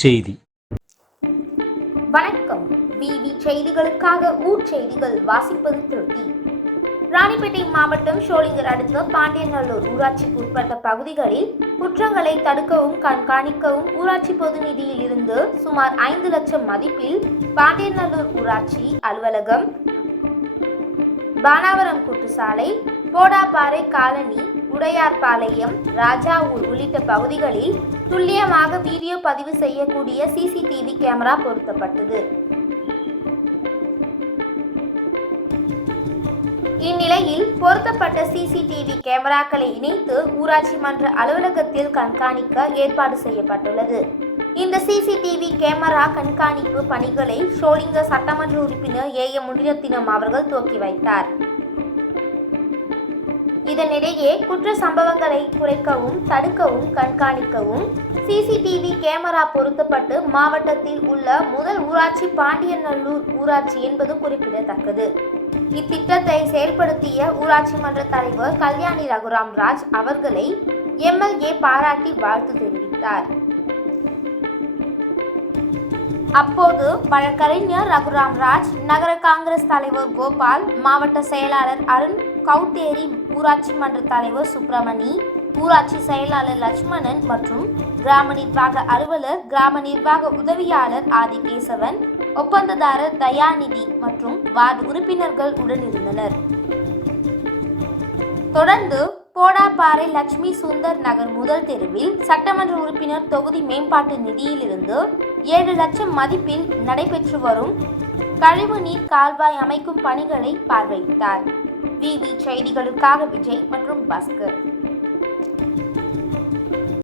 செய்தி. வணக்கம். விவி செய்திகளுக்காக ஊர் செய்திகள் வாசிப்பது திருப்தி. ராணிப்பேட்டை மாவட்டம் ஷோலிங்கர் அடுத்த பாண்டியநல்லூர் ஊராட்சிக்கு உட்பட்ட பகுதிகளில் குற்றங்களை தடுக்கவும் கண்காணிக்கவும் ஊராட்சி பொது நிதியில் இருந்து சுமார் ஐந்து லட்சம் மதிப்பில் பாண்டியநல்லூர் ஊராட்சி அலுவலகம் பானாவரம் குட்டுசாலை போடாப்பாறை காலனி உடையார்பாளையம் ராஜாவூர் உள்ளிட்ட பகுதிகளில் துல்லியமாக வீடியோ பதிவு செய்யக்கூடிய சிசிடிவி கேமரா பொருத்தப்பட்டது. இந்நிலையில் பொருத்தப்பட்ட சிசிடிவி கேமராக்களை இணைத்து ஊராட்சி மன்ற அலுவலகத்தில் கண்காணிக்க ஏற்பாடு செய்யப்பட்டுள்ளது. இந்த சிசிடிவி கேமரா கண்காணிப்பு பணிகளை ஷோலிங்க சட்டமன்ற உறுப்பினர் ஏ. எம் முனிரத்தினம் அவர்கள் துவக்கி வைத்தார். இதனிடையே குற்ற சம்பவங்களை குறைக்கவும் தடுக்கவும் கண்காணிக்கவும் சிசிடிவி கேமரா பொருத்தப்பட்டு மாவட்டத்தில் உள்ள முதல் ஊராட்சி பாண்டியநல்லூர் ஊராட்சி என்பது குறிப்பிடத்தக்கது. இத்திட்டத்தை செயல்படுத்திய ஊராட்சி மன்ற தலைவர் கல்யாணி ரகுராம் ராஜ் அவர்களை எம்எல்ஏ பாராட்டி வாழ்த்து தெரிவித்தார். அப்போது வழக்கறிஞர் ரகுராம் ராஜ் நகர காங்கிரஸ் தலைவர் கோபால் மாவட்ட செயலாளர் அருண் கவுத்தேரி ஊராட்சி மன்ற தலைவர் சுப்பிரமணி ஊராட்சி செயலாளர் லட்சுமணன் மற்றும் கிராம நிர்வாக அலுவலர் கிராம நிர்வாக உதவியாளர் ஆதிகேசவன் ஒப்பந்ததாரர் தயாநிதி மற்றும் வார்டு உறுப்பினர்கள் உடனிருந்தனர் தொடர்ந்து போடாப்பாறை லட்சுமி சுந்தர் நகர் முதல் தெருவில் சட்டமன்ற உறுப்பினர் தொகுதி மேம்பாட்டு நிதியிலிருந்து ஏழு லட்சம் மதிப்பில் நடைபெற்று வரும் கழிவு நீர் கால்வாய் அமைக்கும் பணிகளை பார்வையிட்டார். விவி செய்திகளுக்காக விஜய் மற்றும் பாஸ்கர்.